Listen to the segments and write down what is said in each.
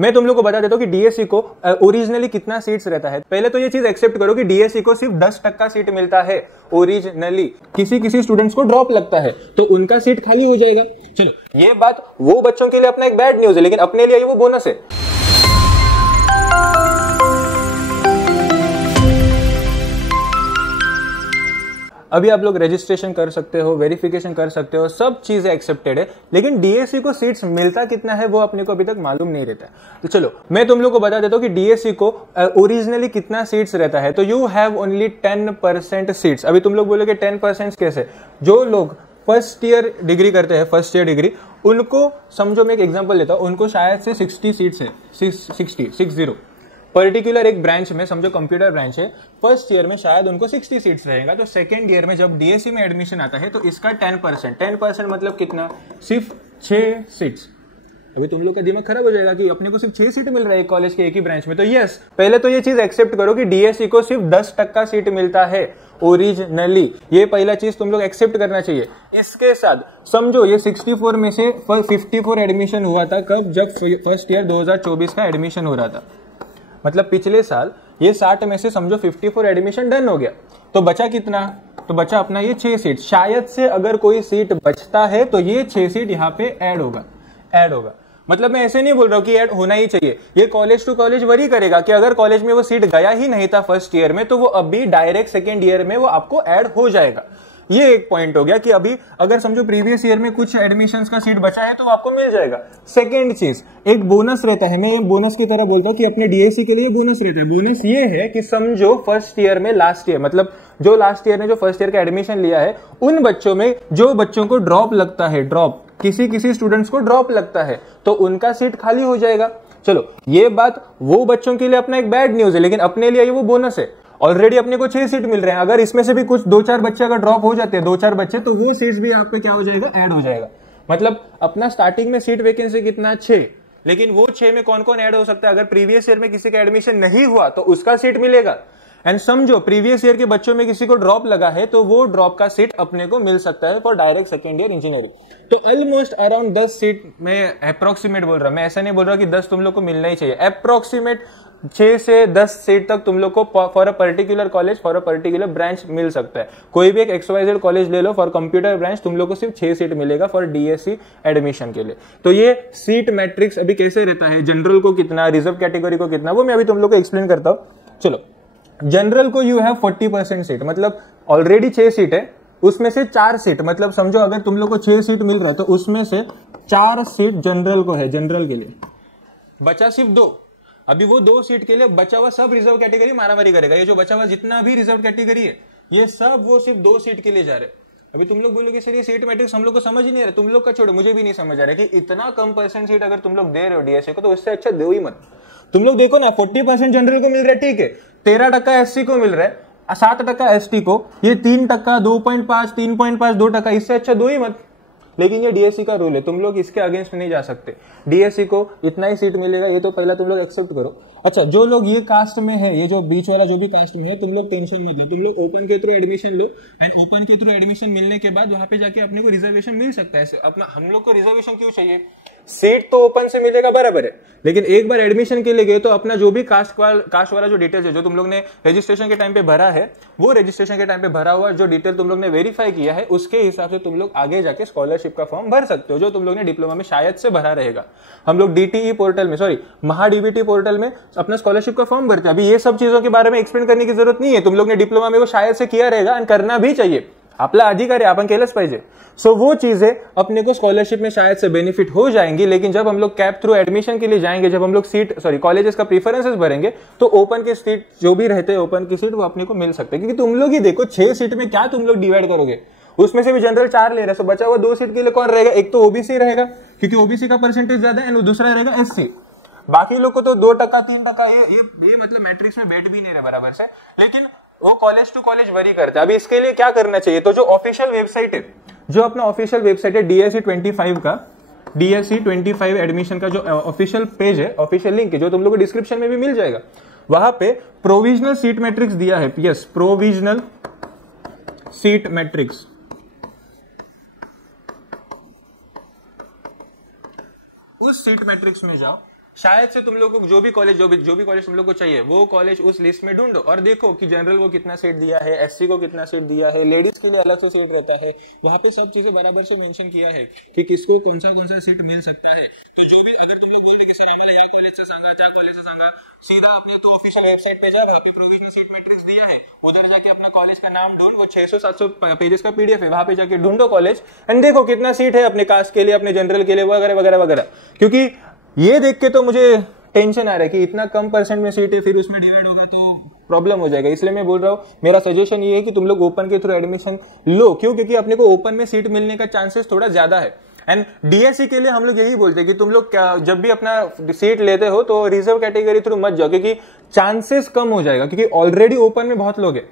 मैं तुम लोग को बता देता हूँ कि डीएससी को ओरिजिनली कितना सीट्स रहता है। पहले तो ये चीज एक्सेप्ट करो कि डीएससी को सिर्फ 10% सीट मिलता है ओरिजिनली। किसी स्टूडेंट्स को ड्रॉप लगता है तो उनका सीट खाली हो जाएगा। चलो, ये बात वो बच्चों के लिए अपना एक बैड न्यूज है, लेकिन अपने लिए वो बोनस है। अभी आप लोग रजिस्ट्रेशन कर सकते हो, वेरिफिकेशन कर सकते हो, सब चीजें एक्सेप्टेड है, लेकिन डीएससी को सीट्स मिलता कितना है वो अपने को अभी तक मालूम नहीं रहता। तो चलो मैं तुम लोग को बता देता हूँ कि डीएससी को ओरिजिनली कितना सीट्स रहता है। तो यू हैव ओनली 10% सीट्स। अभी तुम लोग बोलोगे 10% कैसे? जो लोग फर्स्ट ईयर डिग्री करते हैं, फर्स्ट ईयर डिग्री, उनको समझो, मैं एक एग्जांपल लेता हूँ, उनको शायद से 60 सीट्स है, 60 पर्टिकुलर एक ब्रांच में, समझो कंप्यूटर ब्रांच है, फर्स्ट ईयर में शायद उनको 60 सीट्स रहेगा। तो सेकेंड ईयर में जब डीएससी में एडमिशन आता है तो इसका 10% मतलब कितना? सिर्फ 6 सीट्स। अभी तुम लोग का दिमाग खराब हो जाएगा कि अपने को सिर्फ 6 सीट मिल रहा है कॉलेज के एक ही ब्रांच में। तो यस, पहले तो ये चीज एक्सेप्ट करो कि डीएससी को सिर्फ 10% सीट मिलता है ओरिजिनली। ये पहला चीज तुम लोग एक्सेप्ट करना चाहिए। इसके साथ समझो ये 64 में से 54 एडमिशन हुआ था कब? जब फर्स्ट ईयर 2024 का एडमिशन हो रहा था। मतलब पिछले साल ये 60 में से समझो 54 एडमिशन डन हो गया। तो बचा कितना? तो बचा अपना ये 6 सीट। शायद से अगर कोई सीट बचता है तो ये 6 सीट यहाँ पे ऐड होगा। मतलब मैं ऐसे नहीं बोल रहा हूँ कि ऐड होना ही चाहिए। ये कॉलेज टू कॉलेज वरी करेगा कि अगर कॉलेज में वो सीट गया ही नहीं था फर्स्ट ईयर में तो वो अभी डायरेक्ट सेकेंड ईयर में वो आपको ऐड हो जाएगा। ये एक पॉइंट हो गया कि अभी अगर समझो प्रीवियस ईयर में कुछ एडमिशंस का सीट बचा है तो वो आपको मिल जाएगा। सेकेंड चीज, एक बोनस रहता है। मैं बोनस की तरह बोलता हूँ कि अपने डीएससी के लिए बोनस रहता है। बोनस ये है कि समझो फर्स्ट ईयर में लास्ट ईयर, मतलब जो लास्ट ईयर ने जो फर्स्ट ईयर का एडमिशन लिया है, उन बच्चों में जो बच्चों को ड्रॉप लगता है, किसी स्टूडेंट्स को ड्रॉप लगता है तो उनका सीट खाली हो जाएगा। चलो, ये बात वो बच्चों के लिए अपना एक बैड न्यूज है, लेकिन अपने लिए वो बोनस है। ऑलरेडी अपने को 6 सीट मिल रहे हैं। अगर इसमें से भी कुछ 2-4 बच्चे अगर ड्रॉप हो जाते हैं, 2-4 बच्चे, तो वो सीट्स भी आप पे क्या हो जाएगा? ऐड हो जाएगा। मतलब अपना स्टार्टिंग में सीट वैकेंसी कितना? 6, लेकिन वो 6 में कौन कौन ऐड हो सकता है? अगर प्रीवियस ईयर में किसी का एडमिशन नहीं हुआ तो उसका सीट मिलेगा। एंड समझो प्रीवियस ईयर के बच्चों में किसी को ड्रॉप लगा है तो वो ड्रॉप का सीट अपने को मिल सकता है for direct second year engineering. तो ऑलमोस्ट अराउंड 10 सीट में अप्रोक्सीमेट बोल रहा, मैं ऐसा नहीं बोल रहा कि 10 तुम लोग को मिलना ही चाहिए। अप्रोक्सीमेट 6 से 10 सीट तक तुम लोग को for a particular college, for a particular branch मिल सकता है। कोई भी एक XYZ कॉलेज ले लो, फॉर कंप्यूटर ब्रांच तुम लोग को सिर्फ 6 सीट मिलेगा फॉर डीएससी एडमिशन के लिए। तो ये सीट मैट्रिक्स अभी कैसे रहता है, जनरल को कितना, रिजर्व कैटेगरी को कितना, वो मैं अभी तुम लोग को एक्सप्लेन करता हूं। चलो, जनरल को यू हैव 40% सीट, मतलब ऑलरेडी 6 सीट है, उसमें से 4 सीट, मतलब समझो अगर तुम लोग को 6 सीट मिल रहा है तो उसमें से 4 सीट जनरल को है, जनरल के लिए। बचा सिर्फ 2। अभी वो 2 सीट के लिए बचा हुआ सब रिजर्व कैटेगरी मारामारी करेगा। ये जो बचा हुआ जितना भी रिजर्व कैटेगरी है, ये सब वो सिर्फ 2 सीट के लिए जा रहे हैं। अभी तुम लोग बोलोगे सर ये सीट मैट्रिक्स हम लोग को समझ ही नहीं आ रहा। तुम लोग का छोड़ो, मुझे भी नहीं समझ आ रहा है कि इतना कम % सीट अगर तुम लोग दे रहे हो डीएससी को तो उससे अच्छा दो ही मत। तुम लोग देखो ना, 40% जनरल को मिल रहा है, ठीक है, 13% एससी को मिल रहा है, 7% एसटी को, ये 3%, 2.5, 3.5, 2%, इससे अच्छा दो ही मत। लेकिन ये डीएससी का रूल है, तुम लोग इसके अगेंस्ट नहीं जा सकते। डीएससी को इतना ही सीट मिलेगा, ये तो पहला तुम लोग एक्सेप्ट करो। अच्छा, जो लोग ये कास्ट में है, ये जो बीच वाला जो भी कास्ट में है, तुम लोग टेंशन मत लो, तुम लोग ओपन के through admission low. And open के थ्रू एडमिशन मिलने के बाद वहां पे जाके अपने को रिजर्वेशन मिल सकता है। अपना हम लोग को रिजर्वेशन क्यों चाहिए? सीट तो ओपन से मिलेगा बराबर है, लेकिन एक बार एडमिशन के लिए गए तो अपना जो भी कास्ट वाला जो डिटेल्स है, जो तुम लोग ने रजिस्ट्रेशन के टाइम पे भरा है, वो रजिस्ट्रेशन के टाइम पे भरा हुआ जो डिटेल तुम लोग ने वेरीफाई किया है, उसके हिसाब से तुम लोग आगे जाके स्कॉलरशिप का फॉर्म भर सकते हो, जो तुम लोग ने डिप्लोमा में शायद से भरा रहेगा। हम लोग डीटीई पोर्टल में, सॉरी महाडीबीटी पोर्टल में अपना स्कॉलरशिप का फॉर्म भरते हैं। अभी ये सब चीजों के बारे में एक्सप्लेन करने की जरूरत नहीं है, तुम लोग ने डिप्लोमा में वो शायद से किया रहेगा एंड करना भी चाहिए, आपला अधिकार आहे, आपण केलंच पाहिजे। सो वो चीजें अपने को स्कॉलरशिप में शायद से बेनिफिट हो जाएंगी, लेकिन जब हम लोग कैप थ्रू एडमिशन के लिए जाएंगे, जब हम लोग कॉलेजेस का प्रीफरेंसेस भरेंगे, तो ओपन के सीट जो भी रहते हैं, ओपन की सीट वो अपने को मिल सकते हैं। क्योंकि तुम लोग ही देखो 6 सीट में क्या तुम लोग डिवाइड करोगे, उसमें से भी जनरल 4 ले रहे, सो बचा हुआ 2 सीट के लिए कौन रहेगा? एक तो ओबीसी रहेगा क्योंकि ओबीसी का परसेंटेज ज्यादा है, दूसरा रहेगा एससी। बाकी लोग को तो 2%, 3%, ये मतलब मैट्रिक्स में बैठ भी नहीं रहे बराबर से, लेकिन वो कॉलेज टू कॉलेज वरी करते हैं। अभी इसके लिए क्या करना चाहिए? तो जो ऑफिशियल वेबसाइट है, जो अपना ऑफिशियल वेबसाइट है डीएससी 25 का, डीएससी 25 एडमिशन का जो ऑफिशियल पेज है, ऑफिशियल लिंक है, जो तुम लोग को डिस्क्रिप्शन में भी मिल जाएगा, वहां पे प्रोविजनल सीट मैट्रिक्स दिया है। Yes, provisional seat matrix. उस सीट मैट्रिक्स में जाओ, शायद से तुम लोग को जो भी कॉलेज तुम लोग को चाहिए वो कॉलेज उस लिस्ट में ढूंढो और देखो कि जनरल को कितना सीट दिया है, एससी को कितना सीट दिया है, लेडीज के लिए अलग से सीट रहता है, वहां पे सब चीजें बराबर से मेंशन किया है कि किसको कौन सा सीट मिल सकता है। तो जो भी अगर तुम लोग बोलते कि सर हमें या कॉलेज से सांगा त्या कॉलेज से सांगा, सीधा अपने तो ऑफिशियल वेबसाइट पे जा, अभी प्रोविजनल सीट मैट्रिक्स दिया है, उधर जाके अपना कॉलेज का नाम ढूंढ, वो 600-700 पेजेस का पीडीएफ है, वहां पे जाके ढूंढो कॉलेज एंड देखो कितना सीट है अपने कास्ट के लिए, अपने जनरल के लिए, वगैरह वगैरह वगैरह। क्योंकि ये देख के तो मुझे टेंशन आ रहा है कि इतना कम परसेंट में सीट है, फिर उसमें डिवाइड होगा तो प्रॉब्लम हो जाएगा। इसलिए मैं बोल रहा हूँ, मेरा सजेशन ये है कि तुम लोग ओपन के थ्रू एडमिशन लो। क्यों? क्योंकि अपने को ओपन में सीट मिलने का चांसेस थोड़ा ज्यादा है। एंड डीएससी के लिए हम लोग यही बोलते हैं कि तुम लोग जब भी अपना सीट लेते हो तो रिजर्व कैटेगरी थ्रू मत जाओ, क्योंकि चांसेस कम हो जाएगा, क्योंकि ऑलरेडी ओपन में बहुत लोग हैं।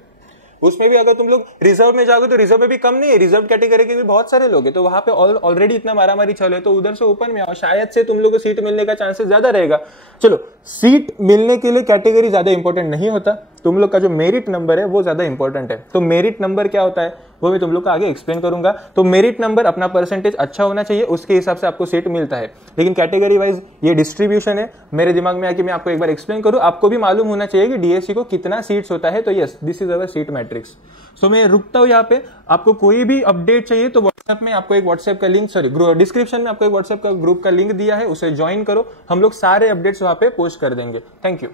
उसमें भी अगर तुम लोग रिजर्व में जाओगे तो रिजर्व में भी कम नहीं है, रिजर्व कैटेगरी के भी बहुत सारे लोग हैं, तो वहां पे ऑलरेडी इतना मारामारी चल है, तो उधर से ओपन में आओ, शायद से तुम लोग को सीट मिलने का चांसेस ज्यादा रहेगा। चलो, सीट मिलने के लिए कैटेगरी ज्यादा इंपॉर्टेंट नहीं होता, तुम लोग का जो मेरिट नंबर है वो ज्यादा इंपॉर्टेंट है। तो मेरिट नंबर क्या होता है वो मैं तुम लोग को आगे एक्सप्लेन करूंगा। तो मेरिट नंबर अपना परसेंटेज अच्छा होना चाहिए, उसके हिसाब से आपको सीट मिलता है। लेकिन कैटेगरी वाइज ये डिस्ट्रीब्यूशन है, मेरे दिमाग में आके मैं आपको एक बार एक्सप्लेन करूं, आपको भी मालूम होना चाहिए कि डीएससी को कितना सीट्स होता है। तो yes, this is our seat matrix. So मैं रुकता हूं यहाँ पे। आपको कोई भी अपडेट चाहिए तो व्हाट्सएप में आपको एक व्हाट्सएप का लिंक, डिस्क्रिप्शन में आपको एक व्हाट्सएप का ग्रुप का लिंक दिया है, उसे ज्वाइन करो, हम लोग सारे अपडेट्स वहां पे पोस्ट कर देंगे। Thank you.